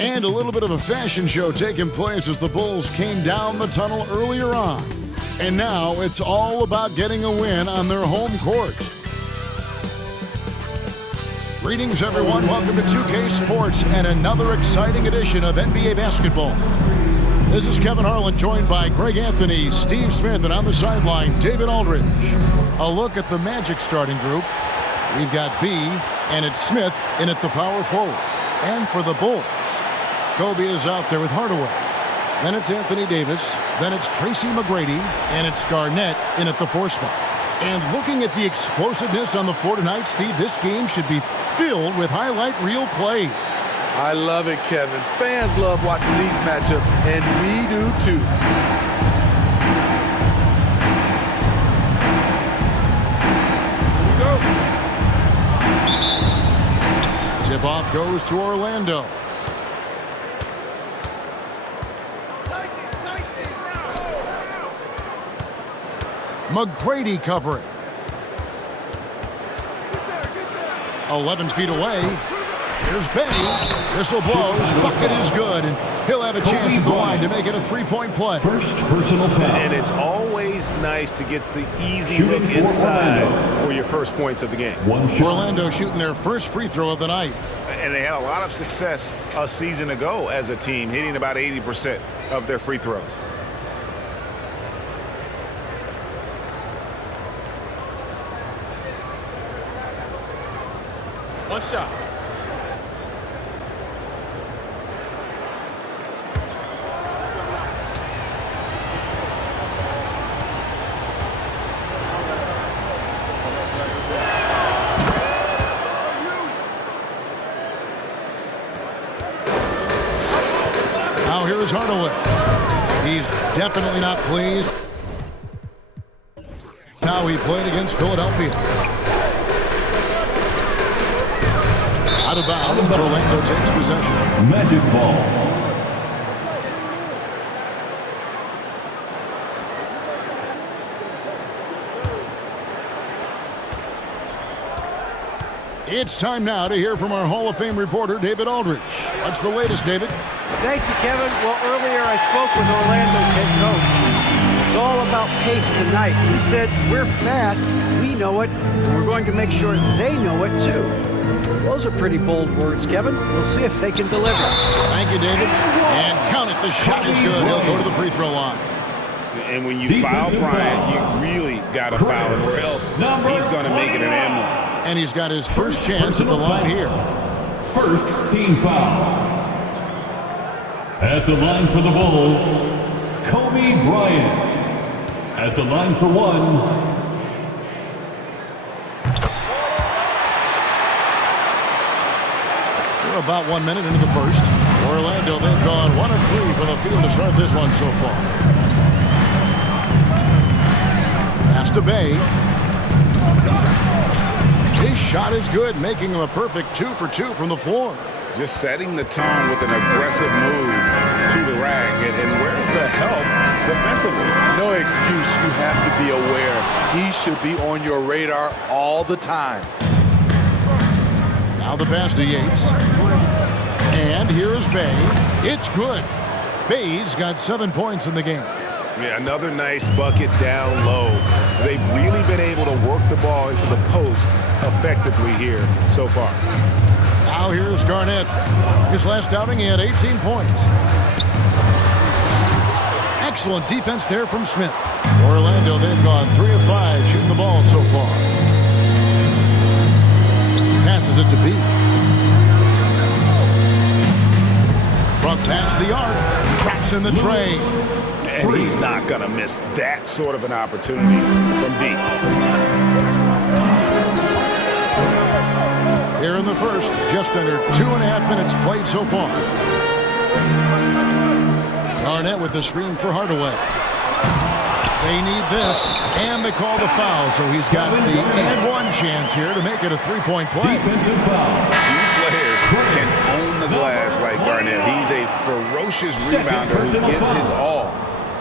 And a little bit of a fashion show taking place as the Bulls came down the tunnel earlier on. And now it's all about getting a win on their home court. Greetings, everyone. Welcome to 2K Sports and another exciting edition of NBA basketball. This is Kevin Harlan, joined by Greg Anthony, Steve Smith, and on the sideline, David Aldridge. A look at the Magic starting group. We've got B, and it's Smith in at the power forward. And for the Bulls, Kobe is out there with Hardaway. Then it's Anthony Davis. Then it's Tracy McGrady. And it's Garnett in at the 4 spot. And looking at the explosiveness on the floor tonight, Steve, this game should be filled with highlight reel plays. I love it, Kevin. Fans love watching these matchups, and we do too. Here we go. Tip-off goes to Orlando. McGrady covering. 11 feet away. Here's Benny. Whistle blows. Bucket is good. And he'll have a chance at the line to make it a 3-point play. First personal foul. And it's always nice to get the easy look inside for your first points of the game. Orlando shooting their first free throw of the night. And they had a lot of success a season ago as a team, hitting about 80% of their free throws. One shot. Now here's Hardaway. He's definitely not pleased. How he played against Philadelphia. Out of bounds, Orlando takes possession. Magic ball. It's time now to hear from our Hall of Fame reporter, David Aldridge. What's the latest, David? Thank you, Kevin. Well, earlier I spoke with Orlando's head coach. It's all about pace tonight. He said, we're fast, we know it, and we're going to make sure they know it too. Those are pretty bold words, Kevin. We'll see if they can deliver. Thank you, David. And count it. The shot is good. He'll go to the free throw line. And when you foul Bryant, you really got to foul him, or else he's going to make it an and one. And he's got his first chance at the line here. First team foul. At the line for the Bulls, Kobe Bryant. At the line for one, we're about 1 minute into the first. Orlando, they've gone 1 of 3 from the field to start this one so far. Pass to Bay. His shot is good, making him a perfect 2 for 2 from the floor. Just setting the tone with an aggressive move to the rack. And where's the help defensively? No excuse. You have to be aware. He should be on your radar all the time. Now the pass to Yates. And here is Bay. It's good. Bay's got 7 points in the game. Yeah, another nice bucket down low. They've really been able to work the ball into the post effectively here so far. Now here's Garnett. His last outing, he had 18 points. Excellent defense there from Smith. Orlando, they've gone 3 of 5 shooting the ball so far. Passes it to B. Front pass the arc. Traps in the tray. And he's not going to miss that sort of an opportunity from deep. Here in the first, just under 2.5 minutes played so far. Garnett with the screen for Hardaway. They need this, and they call the foul, so he's got the and one chance here to make it a 3-point play. Few players can own the glass like Garnett. He's a ferocious rebounder who gives his all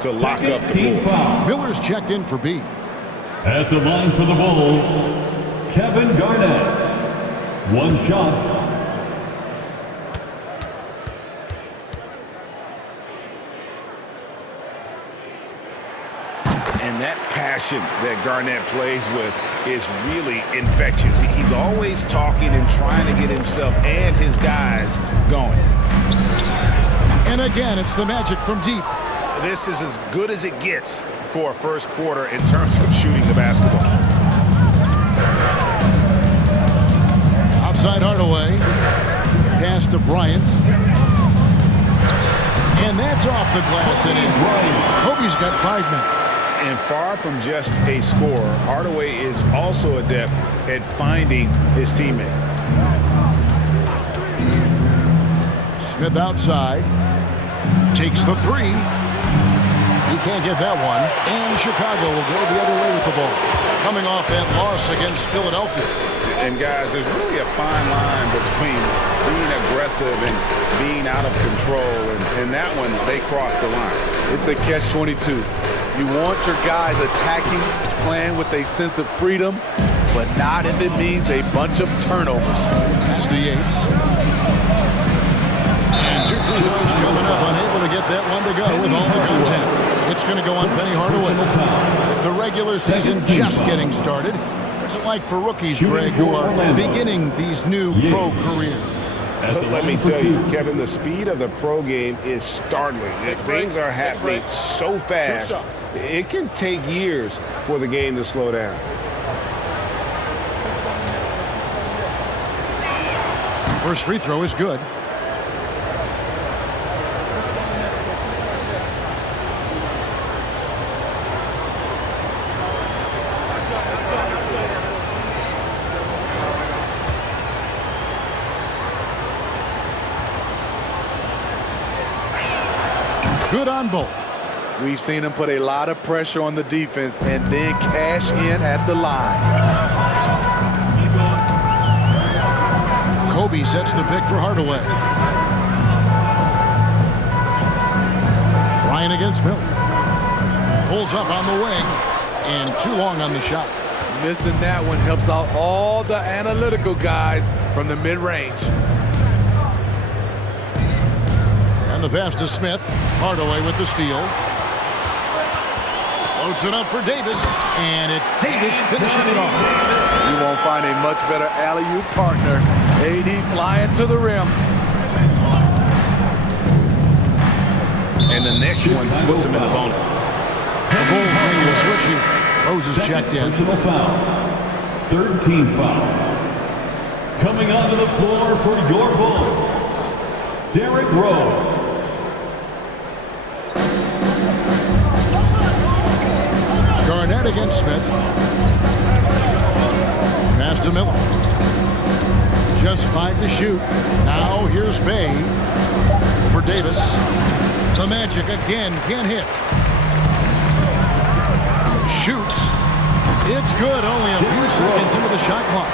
to lock up the ball. Miller's checked in for B. At the line for the Bulls, Kevin Garnett. One shot. And that passion that Garnett plays with is really infectious. He's always talking and trying to get himself and his guys going. And again, it's the Magic from deep. This is as good as it gets for a first quarter in terms of shooting the basketball. Outside Hardaway. Pass to Bryant. And that's off the glass and in. Kobe's got 5 minutes. And far from just a scorer, Hardaway is also adept at finding his teammate. Smith outside. Takes the 3. He can't get that one. And Chicago will go the other way with the ball. Coming off that loss against Philadelphia. And guys, there's really a fine line between being aggressive and being out of control. And that one, they crossed the line. It's a catch-22. You want your guys attacking, playing with a sense of freedom, but not if it means a bunch of turnovers. Pass to Yates. And 2 free throws coming up. Unable to get that one to go with all the contact. It's going to go on Penny Hardaway. The regular season just getting started. What's it like for rookies, Greg, who are beginning these new pro careers? Let me tell you, Kevin, the speed of the pro game is startling. Things are happening so fast, it can take years for the game to slow down. First free throw is good. Good on both. We've seen him put a lot of pressure on the defense and then cash in at the line. Kobe sets the pick for Hardaway. Ryan against Miller. Pulls up on the wing and too long on the shot. Missing that one helps out all the analytical guys from the mid-range. And the pass to Smith. Hardaway with the steal. Loads it up for Davis. And it's Davis finishing it off. You won't find a much better alley-oop partner. AD flying to the rim. And the next one puts him in the bonus. The Bulls making a switch here. Rose is checked in. Personal foul. Third team foul. Coming onto the floor for your Bulls, Derrick Rose. Garnett against Smith. Pass to Miller. Just 5 to shoot. Now here's Bay for Davis. The Magic again can't hit. Shoots. It's good. Only a few seconds into the shot clock.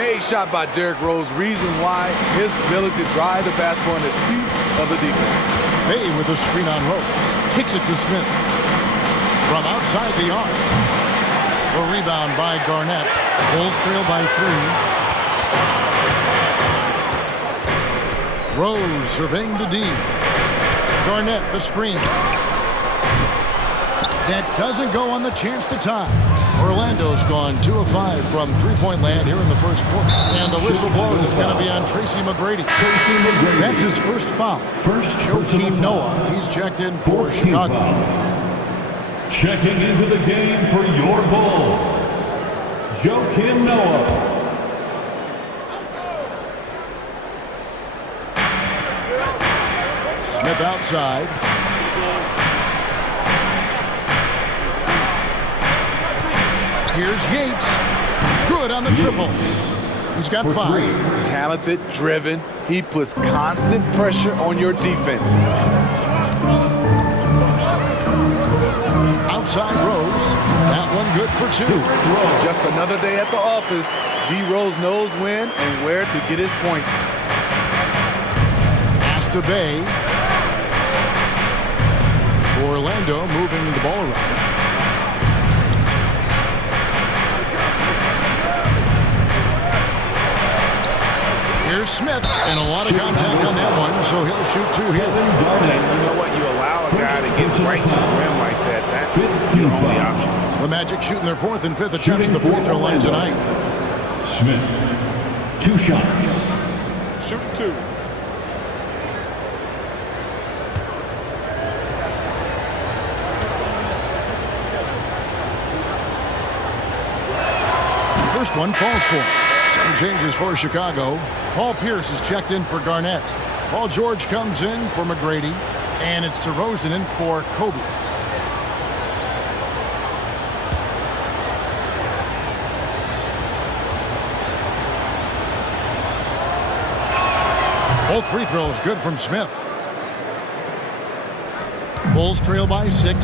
Made shot by Derrick Rose. Reason why his ability to drive the basketball in the teeth of the defense. Bay with a screen on Rose. Kicks it to Smith. From outside the arc. A rebound by Garnett. Bulls trail by 3. Rose surveying the D. Garnett the screen. That doesn't go on the chance to tie. Orlando's gone 2 of 5 from three-point land here in the first quarter. And the whistle blows. It's going to be on Tracy McGrady. That's his first foul. Joakim Noah. He's checked in for Chicago. Checking into the game for your Bulls, Joakim Noah. Smith outside. Here's Yates. Good on the triple. He's got 5. Talented, driven. He puts constant pressure on your defense. Outside Rose. That one good for 2. Just another day at the office. D. Rose knows when and where to get his points. Pass to Bay. Orlando moving the ball around. Here's Smith, and a lot of contact on that one, so he'll shoot 2 here. And you know what? You allow a guy to get right to the rim like that. That's your only option. The Magic shooting their 4th and 5th attempts at the free throw line tonight. Smith, 2 shots. Shoot 2. First one falls for him. Some changes for Chicago. Paul Pierce is checked in for Garnett. Paul George comes in for McGrady. And it's DeRozan in for Kobe. Both free throws good from Smith. Bulls trail by 6.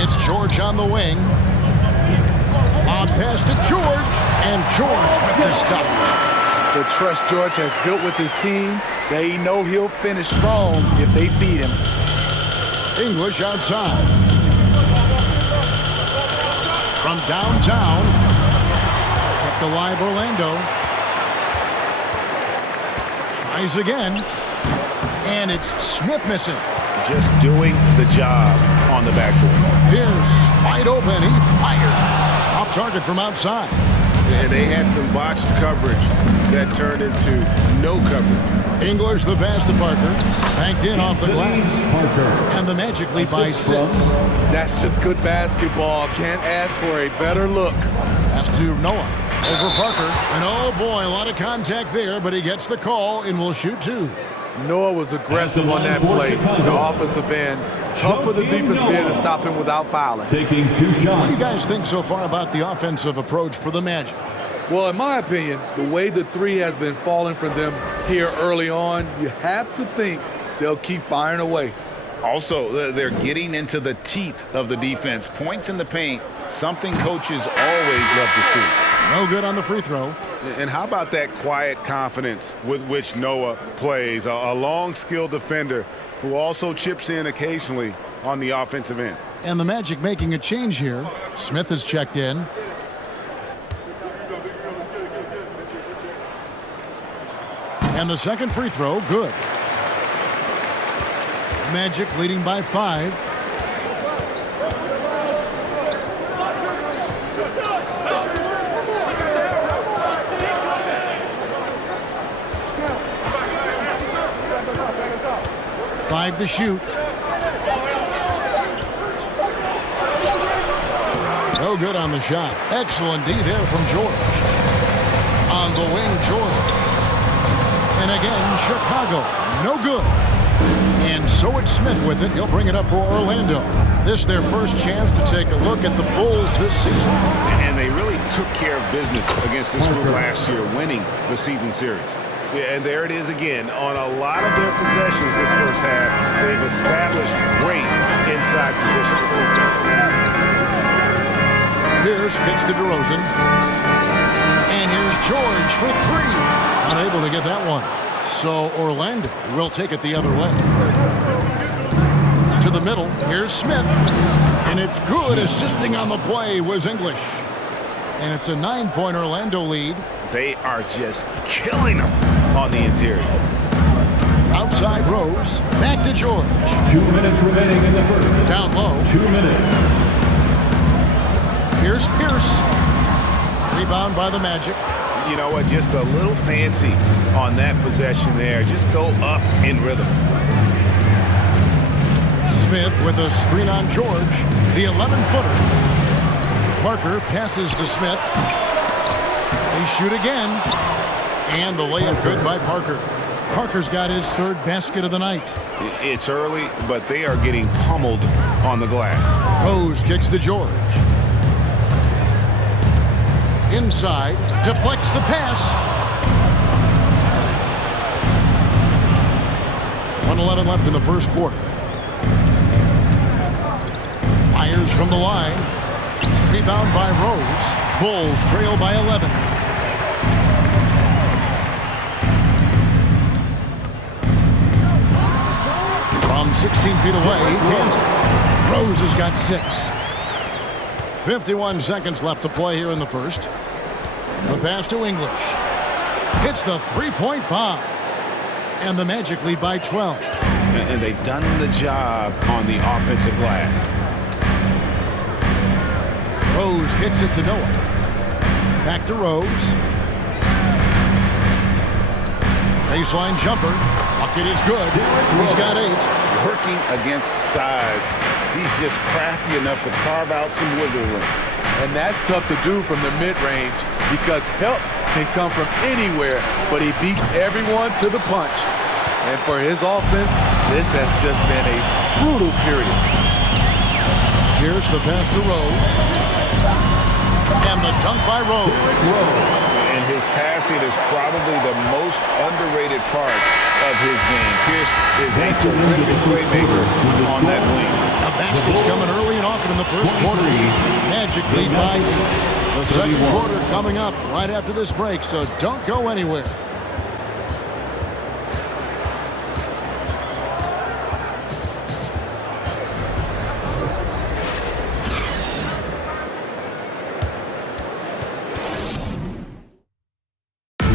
It's George on the wing. Lob pass to George, and George with the stuff. The trust George has built with his team, they know he'll finish strong if they feed him. English outside. From downtown, kept alive Orlando. Tries again, and it's Smith missing. Just doing the job on the backboard. Pierce wide open, he fires. Off target from outside. And they had some botched coverage that turned into no coverage. English the pass to Parker. Banked in off the glass. And the Magic lead by 6. That's just good basketball. Can't ask for a better look. Pass to Noah. Over Parker. And oh boy, a lot of contact there, but he gets the call and will shoot 2. Noah was aggressive on that play. The offensive end. Tough for the defense being to stop him without fouling. Taking 2 shots. What do you guys think so far about the offensive approach for the Magic? Well, in my opinion, the way the 3 has been falling for them here early on, you have to think they'll keep firing away. Also, they're getting into the teeth of the defense. Points in the paint, something coaches always love to see. No good on the free throw. And how about that quiet confidence with which Noah plays? A long, skilled defender who also chips in occasionally on the offensive end. And the Magic making a change here. Smith is checked in. And the second free throw, good. Magic leading by 5. Five to shoot. No good on the shot. Excellent D there from George. On the wing, George. And again, Chicago. No good. And so it's Smith with it. He'll bring it up for Orlando. This their first chance to take a look at the Bulls this season. And they really took care of business against this group last year, winning the season series. Yeah, and there it is again. On a lot of their possessions this first half, they've established great inside position. Pierce kicks to DeRozan. And here's George for 3. Unable to get that one. So Orlando will take it the other way. To the middle. Here's Smith. And it's good. Assisting on the play was English. And it's a 9-point Orlando lead. They are just killing them on the interior. Outside Rose. Back to George. 2 minutes remaining in the first. Down low. 2 minutes. Here's Pierce. Rebound by the Magic. You know what? Just a little fancy on that possession there. Just go up in rhythm. Smith with a screen on George. The 11-footer. Parker passes to Smith. They shoot again. And the layup good by Parker. Parker's got his 3rd basket of the night. It's early, but they are getting pummeled on the glass. Rose kicks to George. Inside, deflects the pass. 1:11 left in the first quarter. Fires from the line. Rebound by Rose. Bulls trail by 11. From 16 feet away, Kansas. Rose has got 6. 51 seconds left to play here in the first. The pass to English. Hits the 3-point bomb. And the Magic lead by 12. And they've done the job on the offensive glass. Rose kicks it to Noah. Back to Rose. Baseline jumper. Bucket is good. He's got 8. Working against size, he's just crafty enough to carve out some wiggle room. And that's tough to do from the mid-range because help can come from anywhere, but he beats everyone to the punch. And for his offense, this has just been a brutal period. Here's the pass to Rose. And the dunk by Rose. And his passing is probably the most underrated part of his game. Pierce is a terrific playmaker on that wing. The basket's coming early and often in the first quarter. Magic lead by 8. The second quarter coming up right after this break, so don't go anywhere.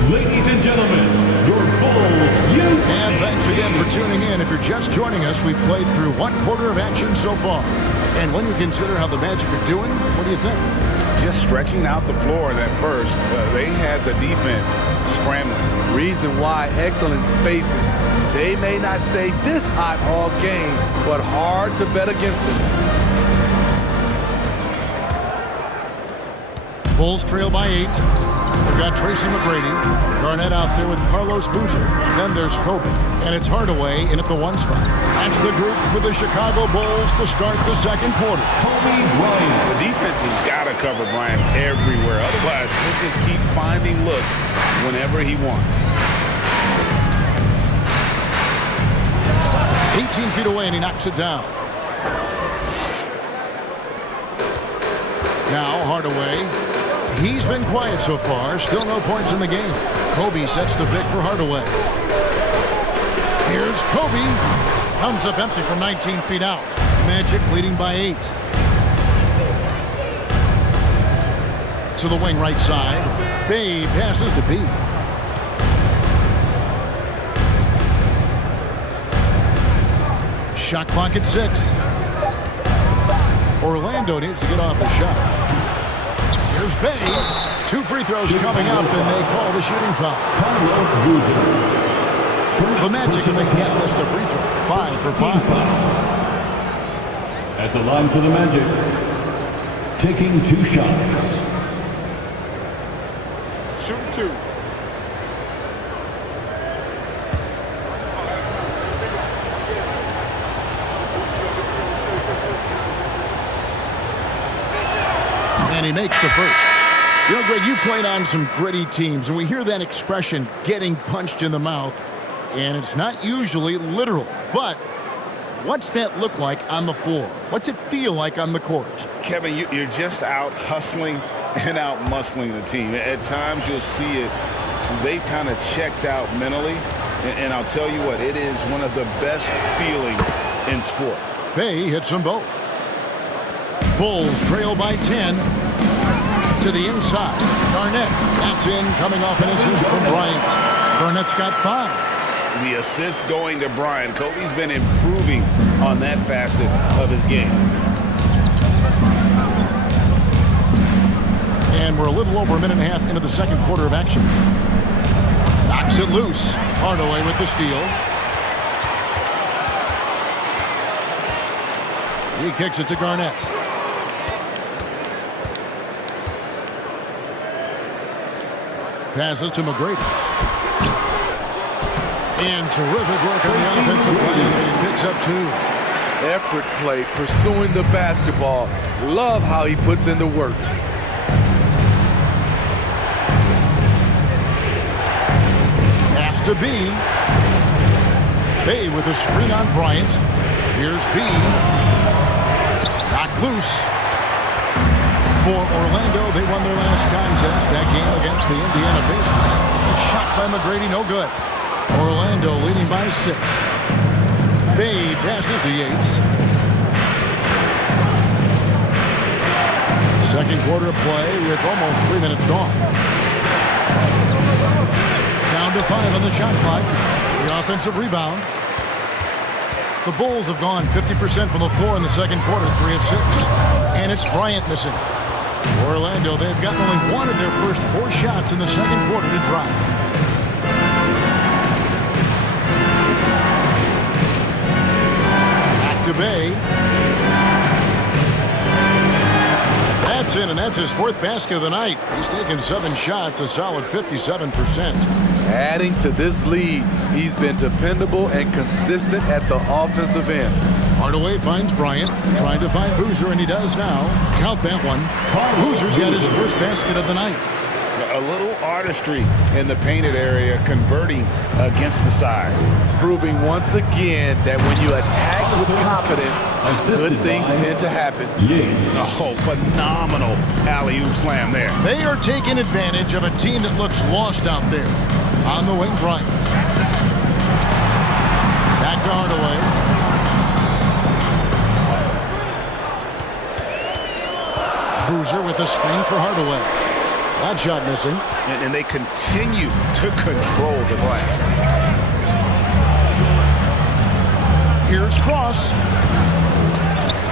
Ladies and gentlemen, your Bulls youth. And thanks again for tuning in. If you're just joining us, we've played through 1 quarter of action so far. And when you consider how the Magic are doing, what do you think? Just stretching out the floor that first. They had the defense scrambling. Reason why excellent spacing. They may not stay this hot all game, but hard to bet against them. Bulls trail by 8. They've got Tracy McGrady. Garnett out there with Carlos Boozer. Then there's Kobe. And it's Hardaway in at the 1 spot. That's the group for the Chicago Bulls to start the second quarter. Kobe Bryant. The defense has got to cover Bryant everywhere. Otherwise, he'll just keep finding looks whenever he wants. 18 feet away, and he knocks it down. Now Hardaway. He's been quiet so far. Still no points in the game. Kobe sets the pick for Hardaway. Here's Kobe. Comes up empty from 19 feet out. Magic leading by 8. To the wing right side. Bay passes to B. Shot clock at 6. Orlando needs to get off a shot. Here's Bay. 2 free throws coming up, and they call the shooting foul. Carlos Boozer. The Magic have yet missed a free throw. 5 for 5. At the line for the Magic, taking 2 shots. Shoot 2. And he makes the first. You know, Greg, you played on some gritty teams, and we hear that expression, getting punched in the mouth, and it's not usually literal. But what's that look like on the floor? What's it feel like on the court? Kevin, you're just out hustling and out muscling the team. At times you'll see it. They've kind of checked out mentally, and I'll tell you what, it is one of the best feelings in sport. Bay hits them both. Bulls trail by 10 to the inside. Garnett, that's in, coming off an assist from Bryant. Garnett's got 5. The assist going to Bryant. Kobe's been improving on that facet of his game. And we're a little over a minute and a half into the second quarter of action. Knocks it loose. Hardaway with the steal. He kicks it to Garnett. Passes to McGrady. And terrific work on the offensive glass, and he picks up 2. Effort play, pursuing the basketball. Love how he puts in the work. Pass to B. Bay with a screen on Bryant. Here's B. Knocked loose. For Orlando, they won their last contest, that game against the Indiana Pacers. A shot by McGrady, no good. Orlando leading by 6. Bay passes to Yates. Second quarter of play with almost 3 minutes gone. Down to 5 on the shot clock. The offensive rebound. The Bulls have gone 50% from the floor in the second quarter, 3 of 6. And it's Bryant missing. Orlando, they've gotten only one of their first 4 shots in the second quarter to drop. Back to Bay. That's in, and that's his 4th basket of the night. He's taken 7 shots, a solid 57%. Adding to this lead, he's been dependable and consistent at the offensive end. Hardaway finds Bryant, trying to find Boozer, and he does now. Count that one. Boozer's got his first basket of the night. A little artistry in the painted area, converting against the size. Proving once again that when you attack with confidence, good things tend to happen. Oh, phenomenal alley-oop slam there. They are taking advantage of a team that looks lost out there. On the wing, Bryant. Back to Hardaway. Boozer with the screen for Hardaway. That shot missing. And they continue to control the glass. Here's Cross.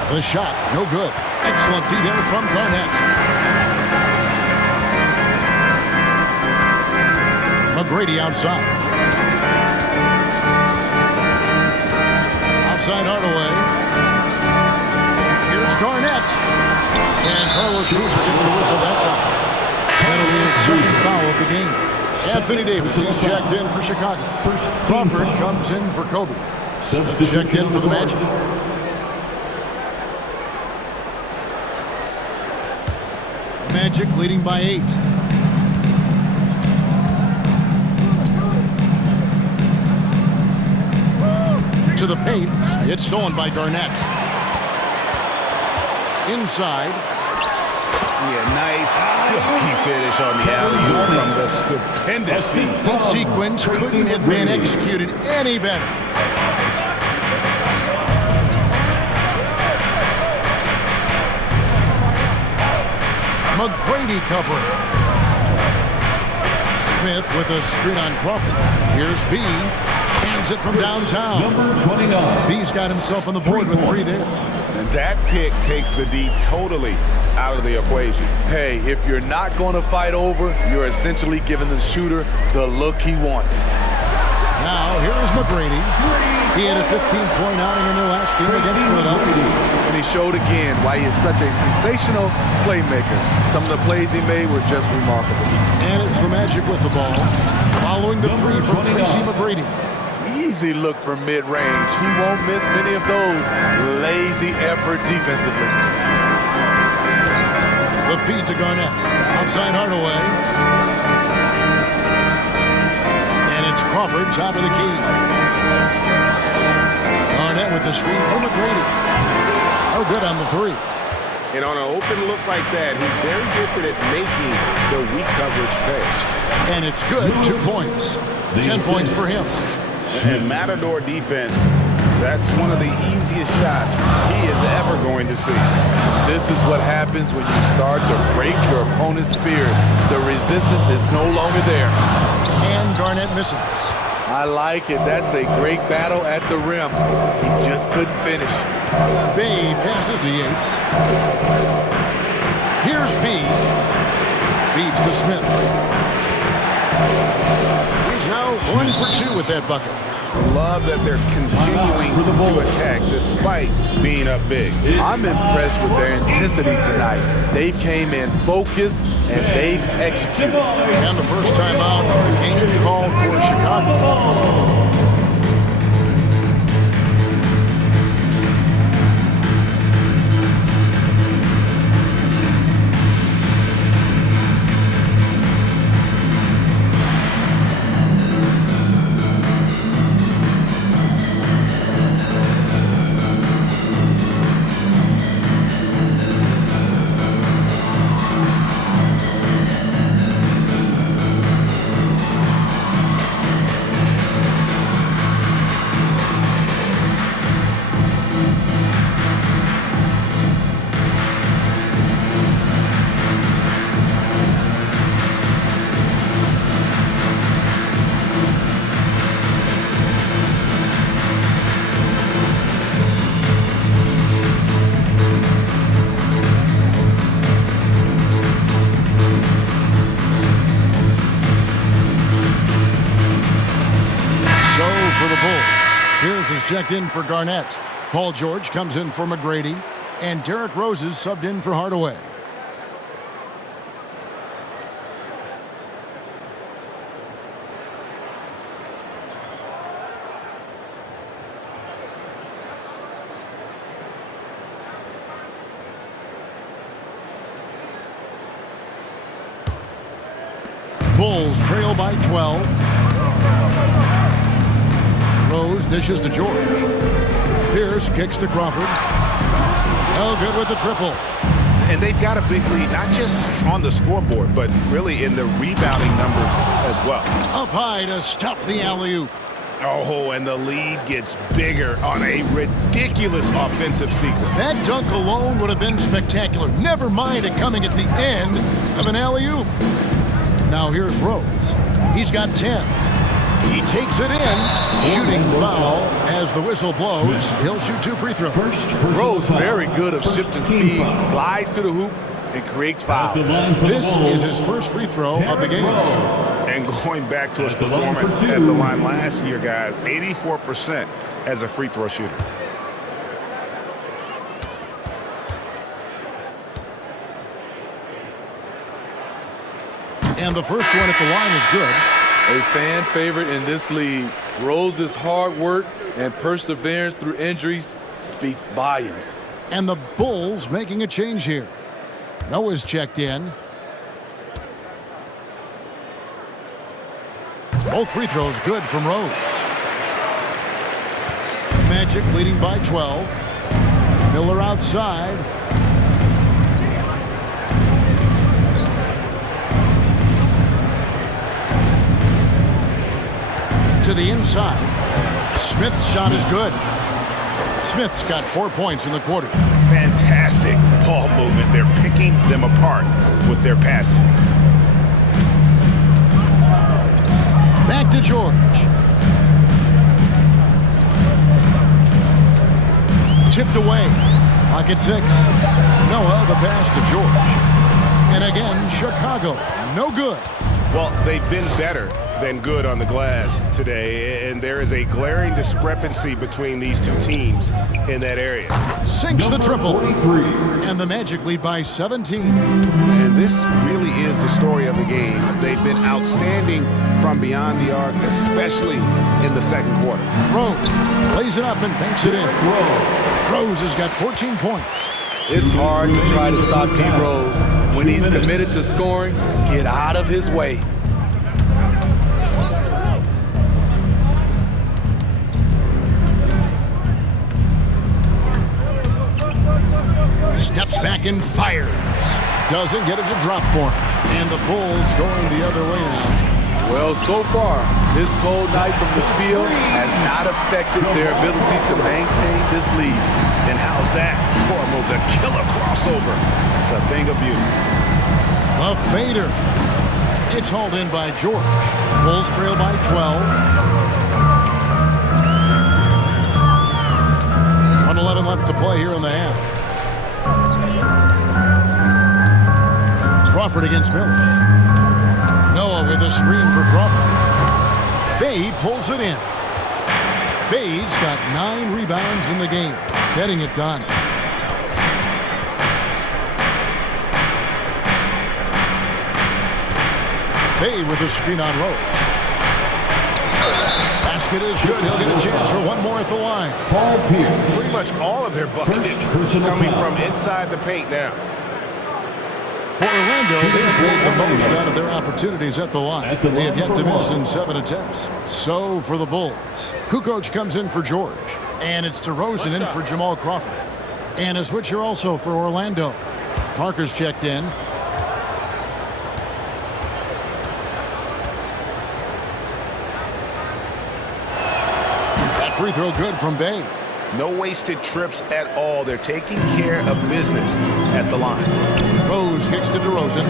The shot, no good. Excellent D there from Garnett. McGrady outside. Outside Hardaway. Here's Garnett. And Carlos Boozer gets the whistle that time. That'll be his second foul of the game. Anthony Davis is checked in for Chicago. Crawford comes in for Kobe. Smith checked in for the Magic. Magic leading by 8. To the paint. It's stolen by Garnett. Inside. Yeah, nice silky finish on the alley-oop from the stupendous feed. That sequence couldn't have been executed any better. McGrady covering. Smith with a screen on Crawford. Here's B. Hands it from downtown. Number 29. B's got himself on the board with 3 there. And that pick takes the D totally out of the equation. Hey, if you're not going to fight over, you're essentially giving the shooter the look he wants. Now, here is McGrady. He had a 15-point outing in their last game against Philadelphia. And he showed again why he is such a sensational playmaker. Some of the plays he made were just remarkable. And it's the Magic with the ball. Following the 3 from Tracy McGrady. Easy look from mid-range. He won't miss many of those. Lazy effort defensively. The feed to Garnett. Outside Hardaway. And it's Crawford, top of the key. Garnett with the screen for McGrady. Oh, good on the 3. And on an open look like that, he's very gifted at making the weak coverage pay. And it's good. 2 points. 10 points for him. And Matador defense, that's one of the easiest shots he is ever going to see. This is what happens when you start to break your opponent's spirit. The resistance is no longer there. And Garnett misses. I like it. That's a great battle at the rim. He just couldn't finish. Bay passes the Yates. Here's B. Feeds to Smith. He's now 1 for 2 with that bucket. Love that they're continuing to attack despite being up big. I'm impressed with their intensity tonight. They came in focused and they've executed. And the first time out of the game called for Chicago. the Bulls. Pierce is checked in for Garnett. Paul George comes in for McGrady. And Derrick Rose is subbed in for Hardaway. Bulls trail by 12. Rose dishes to George. Pierce kicks to Crawford. Oh, good with the triple. And they've got a big lead, not just on the scoreboard, but really in the rebounding numbers as well. Up high to stuff the alley-oop. Oh, and the lead gets bigger on a ridiculous offensive sequence. That dunk alone would have been spectacular. Never mind it coming at the end of an alley-oop. Now here's Rose. He's got 10. He takes it in. Shooting foul as the whistle blows. He'll shoot 2 free throws. Rose very good at shifting speeds, glides to the hoop, and creates fouls. This is his first free throw of the game. And going back to his performance at the line last year, guys, 84% as a free throw shooter. And the first one at the line is good. A fan favorite in this league. Rose's hard work and perseverance through injuries speaks volumes. And the Bulls making a change here. Noah's checked in. Both free throws good from Rose. Magic leading by 12. Miller outside. To the inside. Smith's shot is good. Smith's got 4 points in the quarter. Fantastic ball movement. They're picking them apart with their passing. Back to George. Tipped away. Lock at 6. Noah the pass to George. And again, Chicago. No good. Well, they've been better than good on the glass today, and there is a glaring discrepancy between these two teams in that area. Sinks the triple. And the Magic lead by 17. And this really is the story of the game. They've been outstanding from beyond the arc, especially in the second quarter. Rose plays it up and banks it in. Rose has got 14 points. It's hard to try to stop D. Rose. When he's committed to scoring, get out of his way. Steps back and fires. Doesn't get it to drop for him. And the Bulls going the other way now. Well, so far, this cold night from the field has not affected their ability to maintain this lead. And how's that form of the killer crossover? It's a thing of beauty. A fader. It's hauled in by George. Bulls trail by 12. 1:11 left to play here in the half. Crawford against Miller. Noah with a screen for Crawford. Bay pulls it in. Bay's got 9 rebounds in the game, getting it done. Bay with a screen on Rose. Basket is good. He'll get a chance for one more at the line. Paul Pierce. Pretty much all of their buckets coming from inside the paint now. For Orlando, they have made the most out of their opportunities at the line. They have yet to miss in 7 attempts. So for the Bulls, Kukoc comes in for George. And it's DeRozan in for Jamal Crawford. And a switcher also for Orlando. Parker's checked in. That free throw good from Bay. No wasted trips at all. They're taking care of business at the line. Rose kicks to DeRozan.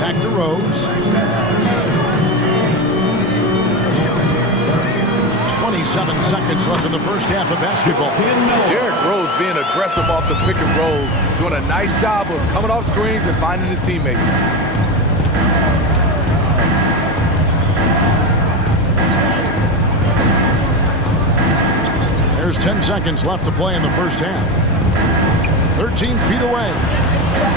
Back to Rose. 27 seconds left in the first half of basketball. Derrick Rose being aggressive off the pick and roll, doing a nice job of coming off screens and finding his teammates. Just 10 seconds left to play in the first half. 13 feet away.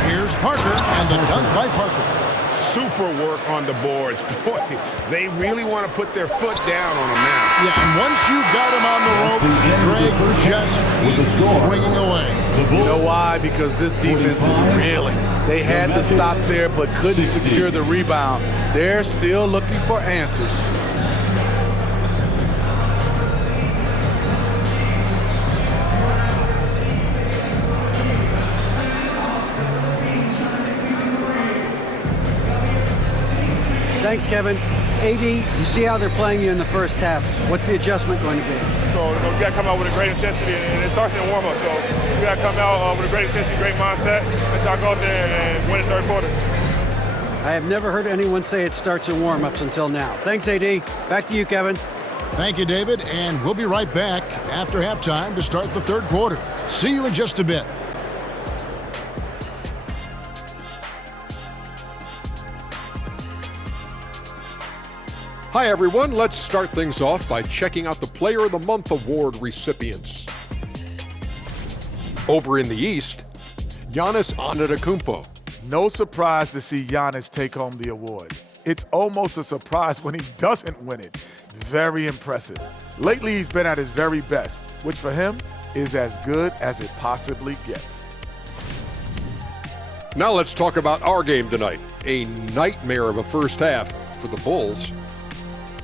Here's Parker, and the dunk by Parker. Super work on the boards. Boy, they really want to put their foot down on him now. Yeah, and once you've got him on the ropes, Greg just keeps swinging away. You know why? Because this defense is reeling. They had to stop there but couldn't secure the rebound. They're still looking for answers. Thanks, Kevin. AD, you see how they're playing you in the first half. What's the adjustment going to be? So we got to come out with a great intensity, and it starts in the warm-up. So we got to come out with a great intensity, great mindset, and try to go out there and win the third quarter. I have never heard anyone say it starts in warm-ups until now. Thanks, AD. Back to you, Kevin. Thank you, David, and we'll be right back after halftime to start the third quarter. See you in just a bit. Hi everyone, let's start things off by checking out the Player of the Month award recipients. Over in the East, Giannis Antetokounmpo. No surprise to see Giannis take home the award. It's almost a surprise when he doesn't win it. Very impressive. Lately he's been at his very best, which for him is as good as it possibly gets. Now let's talk about our game tonight. A nightmare of a first half for the Bulls.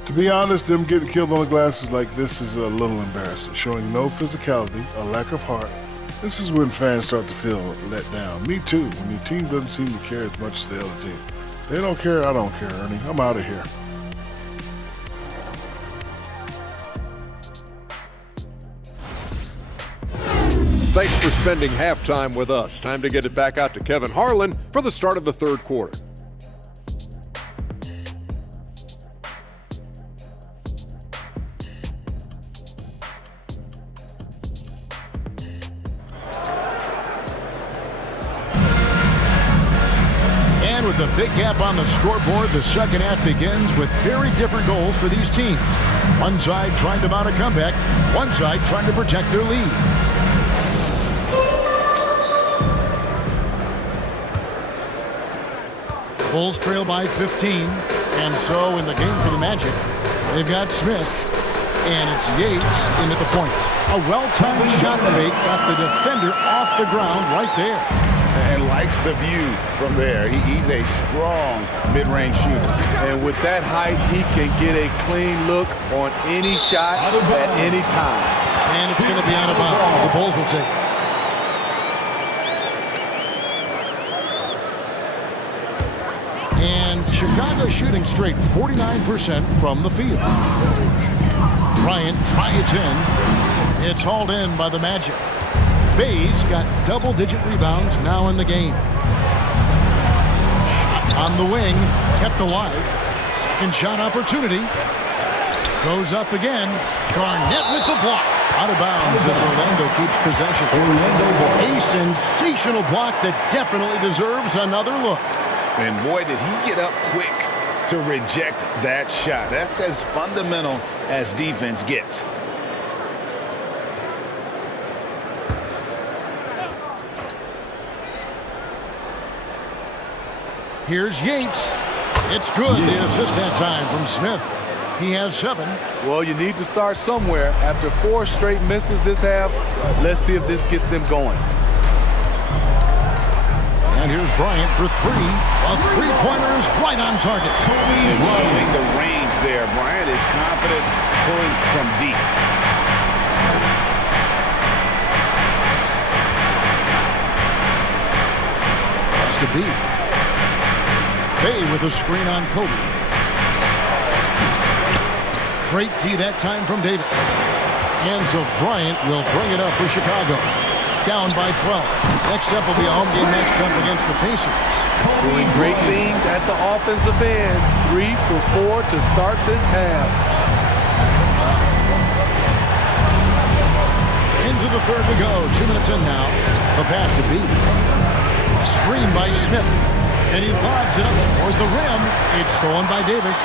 To be honest, them getting killed on the glasses like this is a little embarrassing, showing no physicality, a lack of heart. This is when fans start to feel let down. Me too, when your team doesn't seem to care as much as the other team. They don't care, I don't care, Ernie. I'm out of here. Thanks for spending halftime with us. Time to get it back out to Kevin Harlan for the start of the third quarter. With a big gap on the scoreboard, the second half begins with very different goals for these teams. One side trying to mount a comeback, one side trying to protect their lead. Bulls trail by 15, and so in the game for the Magic, they've got Smith, and it's Yates in at the point. A well-timed shot fake got the defender off the ground right there. And likes the view from there. He's a strong mid-range shooter. And with that height, he can get a clean look on any shot at any time. And it's going to be out of bounds. The Bulls will take it. And Chicago shooting straight 49% from the field. Bryant drives in. It's hauled in by the Magic. Bay's got double-digit rebounds now in the game. Shot on the wing, kept alive. Second shot opportunity. Goes up again. Garnett with the block. Out of bounds as Orlando keeps possession. A sensational block that definitely deserves another look. And boy, did he get up quick to reject that shot. That's as fundamental as defense gets. Here's Yates. It's good. The assist that time from Smith. He has 7. Well, you need to start somewhere. After 4 straight misses this half, let's see if this gets them going. And here's Bryant for 3. A three-pointer is right on target. And showing the range there. Bryant is confident pulling from deep. Has to be. Bay with a screen on Kobe. Great D that time from Davis. And so Bryant will bring it up for Chicago. Down by 12. Next up will be a home game next up against the Pacers. Doing great things at the offensive end. 3 for 4 to start this half. Into the third we go. 2 minutes in now. The pass to B. Screen by Smith. And he lobs it up toward the rim. It's stolen by Davis.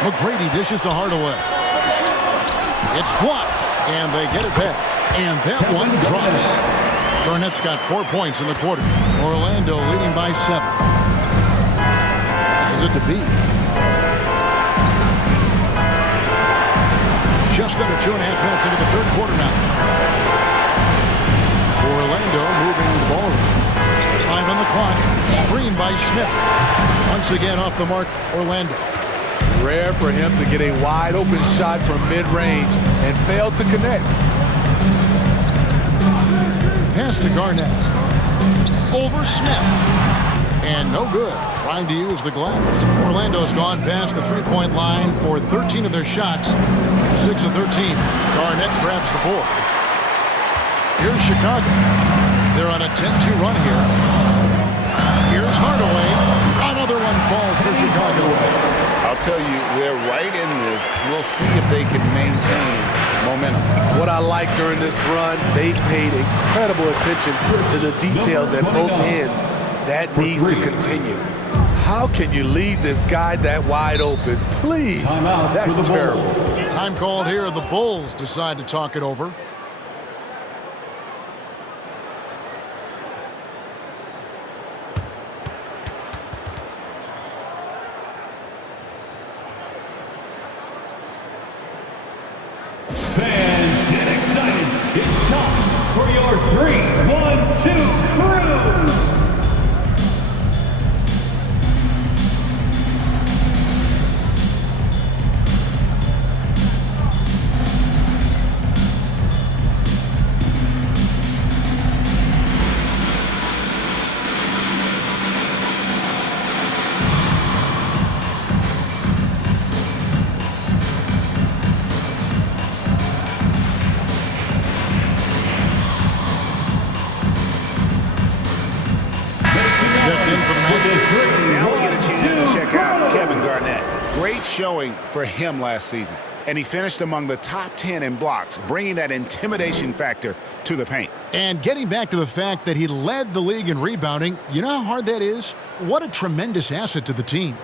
McGrady dishes to Hardaway. It's blocked, and they get it back. And that one drops. Garnett's got 4 points in the quarter. Orlando leading by 7. This is it to be. Just under 2.5 minutes into the third quarter now. Orlando moving the ball. 5 on the clock. Screen by Smith. Once again off the mark, Orlando. Rare for him to get a wide open shot from mid-range and fail to connect. Pass to Garnett. Over Smith. And no good. Trying to use the glass. Orlando's gone past the three-point line for 13 of their shots. 6 of 13. Garnett grabs the board. Here's Chicago. They're on a 10-2 run here. Here's Hardaway. Another one falls for Chicago. I'll tell you, they're right in this. We'll see if they can maintain momentum. What I like during this run, they paid incredible attention to the details at both ends. That needs to continue. How can you leave this guy that wide open? Please, that's terrible. Time called here. The Bulls decide to talk it over. Fans, get excited. It's time for your 3-1-2 crew. Now we get a chance to check out Kevin Garnett. Great showing for him last season. And he finished among the top 10 in blocks, bringing that intimidation factor to the paint. And getting back to the fact that he led the league in rebounding, you know how hard that is? What a tremendous asset to the team.